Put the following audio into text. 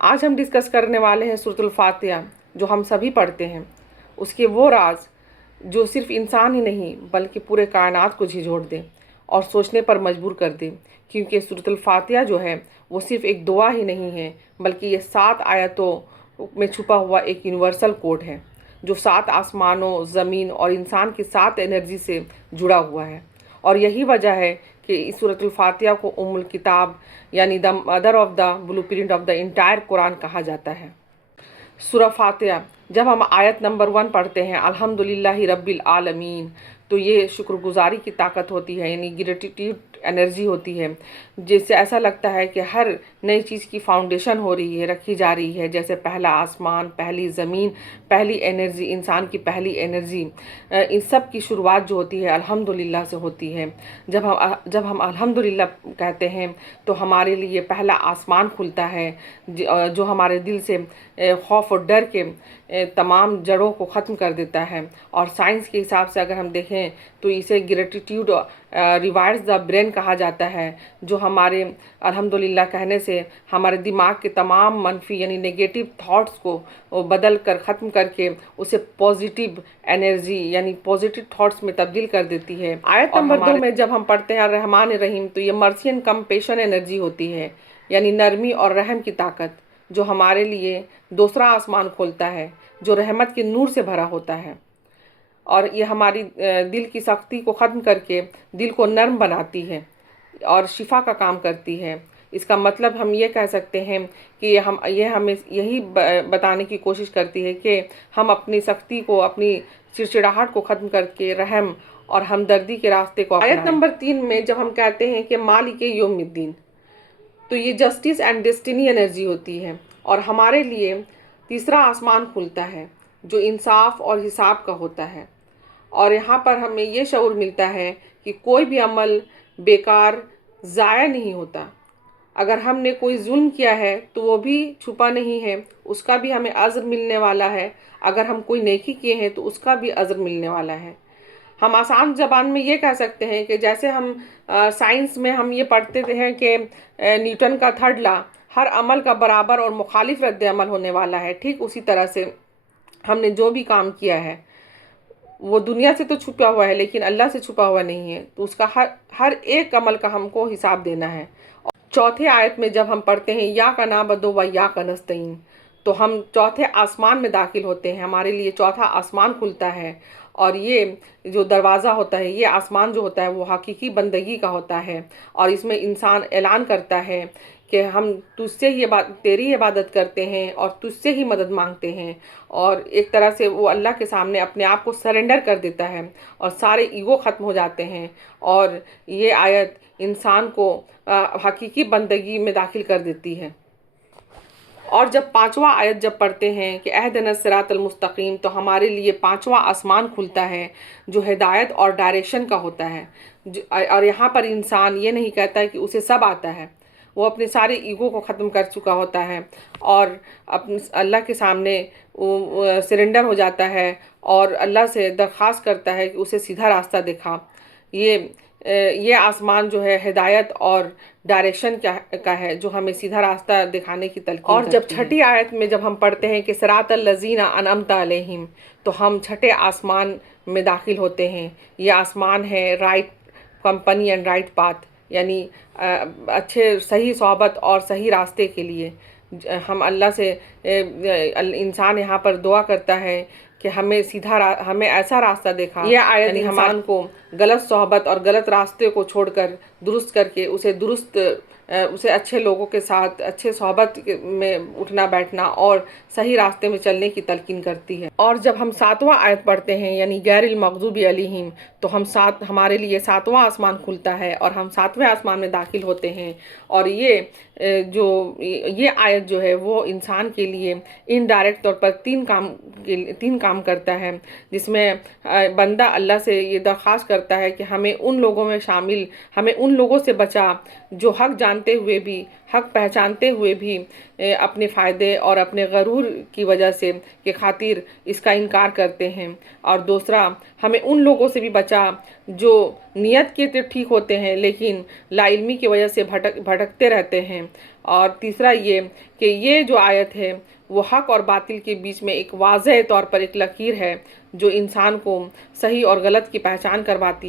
آج ہم ڈسکس کرنے والے ہیں سورۃ الفاتحہ جو ہم سبھی پڑھتے ہیں، اس کے وہ راز جو صرف انسان ہی نہیں بلکہ پورے کائنات کو جھنجھوڑ دے اور سوچنے پر مجبور کر دے، کیونکہ سورۃ الفاتحہ جو ہے وہ صرف ایک دعا ہی نہیں ہے بلکہ یہ 7 آیتوں میں چھپا ہوا ایک یونیورسل کوڈ ہے جو 7 آسمانوں، زمین اور انسان کی 7 انرجی سے جڑا ہوا ہے۔ اور یہی وجہ ہے کہ اس سورۃ الفاتحہ کو ام الکتاب یعنی the mother of the blueprint of the entire Quran کہا جاتا ہے۔ سورہ فاتحہ جب ہم آیت نمبر 1 پڑھتے ہیں الحمدللہ رب العالمین، تو یہ شکر گزاری کی طاقت ہوتی ہے، یعنی گریٹیٹیوڈ انرجی ہوتی ہے، جس سے ایسا لگتا ہے کہ ہر نئی چیز کی فاؤنڈیشن ہو رہی ہے، رکھی جا رہی ہے، جیسے پہلا آسمان، پہلی زمین، پہلی انرجی، انسان کی پہلی انرجی، ان سب کی شروعات جو ہوتی ہے الحمدللہ سے ہوتی ہے۔ جب ہم الحمدللہ کہتے ہیں تو ہمارے لیے پہلا آسمان کھلتا ہے جو ہمارے دل سے خوف اور ڈر کے تمام جڑوں کو ختم کر دیتا ہے۔ اور سائنس کے حساب سے اگر ہم دیکھیں تو اسے گریٹیٹیوڈ ریوائرز دا برین کہا جاتا ہے، جو ہمارے الحمدللہ کہنے سے ہمارے دماغ کے تمام منفی یعنی نیگیٹو تھاٹس کو بدل کر ختم کر کے اسے پازیٹیو انرجی یعنی پازیٹیو تھاٹس میں تبدیل کر دیتی ہے۔ آیت نمبر 2 میں جب ہم پڑھتے ہیں الرحمن الرحیم تو یہ مرسی اینڈ کمپیشن انرجی ہوتی ہے، یعنی نرمی اور رحم کی طاقت، جو ہمارے لیے دوسرا آسمان کھولتا ہے جو رحمت کے نور سے بھرا ہوتا ہے، اور یہ ہماری دل کی سختی کو ختم کر کے دل کو نرم بناتی ہے اور شفا کا کام کرتی ہے۔ اس کا مطلب ہم یہ کہہ سکتے ہیں کہ یہ ہمیں یہی بتانے کی کوشش کرتی ہے کہ ہم اپنی سختی کو، اپنی چڑچڑاہٹ کو ختم کر کے رحم اور ہمدردی کے راستے کو اپنائیں۔ آیت نمبر 3 میں جب ہم کہتے ہیں کہ مالک یوم الدین، تو یہ جسٹس اینڈ ڈیسٹینی انرجی ہوتی ہے، اور ہمارے لیے تیسرا آسمان کھلتا ہے جو انصاف اور حساب کا ہوتا ہے۔ اور یہاں پر ہمیں یہ شعور ملتا ہے کہ کوئی بھی عمل بیکار ضائع نہیں ہوتا۔ اگر ہم نے کوئی ظلم کیا ہے تو وہ بھی چھپا نہیں ہے، اس کا بھی ہمیں اجر ملنے والا ہے۔ اگر ہم کوئی نیکی کیے ہیں تو اس کا بھی اجر ملنے والا ہے۔ ہم آسان زبان میں یہ کہہ سکتے ہیں کہ جیسے ہم سائنس میں ہم یہ پڑھتے ہیں کہ نیوٹن کا 3rd لا ہر عمل کا برابر اور مخالف رد عمل ہونے والا ہے، ٹھیک اسی طرح سے ہم نے جو بھی کام کیا ہے وہ دنیا سے تو چھپا ہوا ہے لیکن اللہ سے چھپا ہوا نہیں ہے، تو اس کا ہر ایک عمل کا ہم کو حساب دینا ہے۔ چوتھے آیت میں جب ہم پڑھتے ہیں یا کا نعبد و یا کا نستعین، تو ہم چوتھے آسمان میں داخل ہوتے ہیں، ہمارے لیے چوتھا آسمان کھلتا ہے، اور یہ جو دروازہ ہوتا ہے، یہ آسمان جو ہوتا ہے وہ حقیقی بندگی کا ہوتا ہے، اور اس میں انسان اعلان کرتا ہے کہ ہم تجھ سے ہی تیری عبادت کرتے ہیں اور تجھ سے ہی مدد مانگتے ہیں، اور ایک طرح سے وہ اللہ کے سامنے اپنے آپ کو سرنڈر کر دیتا ہے اور سارے ایگو ختم ہو جاتے ہیں، اور یہ آیت انسان کو حقیقی بندگی میں داخل کر دیتی ہے۔ اور جب 5واں آیت جب پڑھتے ہیں کہ اہدنا الصراط المستقیم، تو ہمارے لیے 5واں آسمان کھلتا ہے جو ہدایت اور ڈائریکشن کا ہوتا ہے، اور یہاں پر انسان یہ نہیں کہتا کہ اسے سب آتا ہے، وہ اپنے سارے ایگو کو ختم کر چکا ہوتا ہے اور اللہ کے سامنے سرنڈر ہو جاتا ہے اور اللہ سے درخواست کرتا ہے کہ اسے سیدھا راستہ دکھا۔ یہ آسمان جو ہے ہدایت اور ڈائریکشن کا ہے، جو ہمیں سیدھا راستہ دکھانے کی تلقین کرتی ہے۔ اور جب 6ٹھی آیت میں جب ہم پڑھتے ہیں کہ صراط الذین انعمت علیہم، تو ہم 6ٹھے آسمان میں داخل ہوتے ہیں۔ یہ آسمان ہے right company and right path, یعنی اچھے صحیح صحبت اور صحیح راستے کے لیے ہم اللہ سے انسان یہاں پر دعا کرتا ہے کہ ہمیں ایسا راستہ دکھا۔ یہ آیت یعنی انسان کو غلط صحبت اور غلط راستے کو چھوڑ کر درست کر کے اسے اچھے لوگوں کے ساتھ اچھے صحبت میں اٹھنا بیٹھنا اور صحیح راستے میں چلنے کی تلقین کرتی ہے۔ اور جب ہم 7واں آیت پڑھتے ہیں یعنی غیر المغضوب علیہم، تو ہمارے لیے 7واں آسمان کھلتا ہے اور ہم 7ویں آسمان میں داخل ہوتے ہیں، اور یہ آیت جو ہے وہ انسان کے لیے انڈائریکٹ طور پر 3 کام کرتا ہے، جس میں بندہ اللہ سے یہ درخواست کرتا ہے کہ ہمیں ان لوگوں سے بچا جو حق جاننے جانتے ہوئے بھی، حق پہچانتے ہوئے بھی اپنے فائدے اور اپنے غرور کی وجہ سے کے خاطر اس کا انکار کرتے ہیں۔ اور دوسرا، ہمیں ان لوگوں سے بھی بچا جو نیت کے تو ٹھیک ہوتے ہیں لیکن لا علمی کی وجہ سے بھٹکتے رہتے ہیں۔ اور تیسرا یہ کہ یہ جو آیت ہے وہ حق اور باطل کے بیچ میں ایک واضح طور پر ایک لکیر ہے جو انسان کو صحیح اور غلط کی پہچان کرواتی ہے۔